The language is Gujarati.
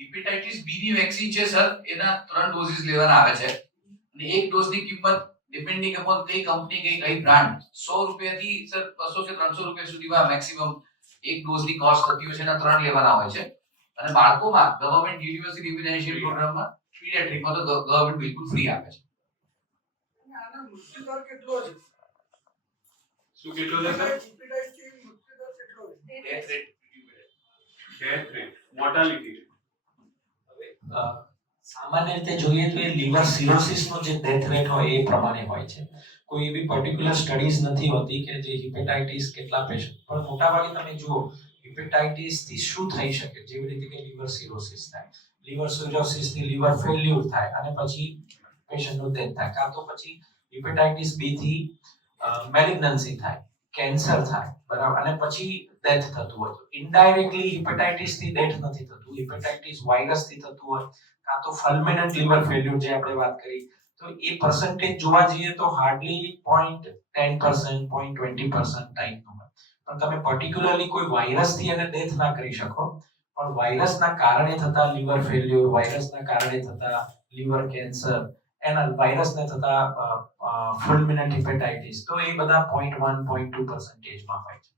હિપેટાઇટિસ બી ની વેક્સિન છે સર, એના 3 ડોઝિસ લેવાના આવે છે અને એક ડોઝની કિંમત ડિપેન્ડિંગ અપોન કઈ કંપની કઈ બ્રાન્ડ 100 રૂપિયાથી સર 200 કે 300 રૂપિયા સુધીમાં મેક્સિમમ એક ડોઝની કોસ્ટ થતી હોય છે, એના 3 લેવાના હોય છે. અને બાળકોમાં ગવર્નમેન્ટ યુનિવર્સિટી ઇમ્યુનાઇઝેશન પ્રોગ્રામમાં પીડિયાટ્રિકમાં તો ગવર્નમેન્ટ બિલકુલ ફ્રી આપે છે. આનો મૃત્યુદર કેટલો છે? શું કેટલો છે સર? હિપેટાઇટિસથી મૃત્યુદર કેટલો છે? Death rate, mortality rate. સામાન્ય રીતે જોઈએ તો એ લીવર સિરોસિસ નો જે ડેથ રેટ હોય એ પ્રમાણે હોય છે. કોઈ એવી પર્ટિક્યુલર સ્ટડીઝ નથી હોતી કે જે હિપેટાઇટિસ કેટલા પેશન્ટ, પણ મોટાભાગે તમે જુઓ હિપેટાઇટિસ થી શું થઈ શકે, જેવી રીતે કે લીવર સિરોસિસ થાય, લીવર સિરોસિસ થી લીવર ફેલ્યુર થાય અને પછી પેશન્ટનું ડેથ થાય, કાં તો પછી હિપેટાઇટિસ બી થી મેલિગ્નન્સી થાય, કેન્સર થાય, બરાબર, અને પછી ડેથ થતું હોય. તો ઇનડાયરેક્ટલી હિપેટાઇટિસ થી ડેથ નથી થતું, હિપેટાઇટિસ વાયરસ થી થતું હોય, કાં તો ફલ્મિનન્ટ લીવર ફેલ્યુર જે આપણે વાત કરી, તો એ પર્સન્ટેજ જોવા જઈએ તો હાર્ડલી 0.10%, 0.20% ટાઈપનું હોય. પણ તમે પર્ટિક્યુલરલી કોઈ વાયરસથી એને ડેથ ના કરી શકો, પણ વાયરસના કારણે થતા લીવર ફેલ્યુર, વાયરસના કારણે થતા લીવર કેન્સર, એના વાયરસને થતા ફુલમિનન્ટ હિપેટાઇટિસ, તો એ બધા 0.1, 0.2% માં હોય છે.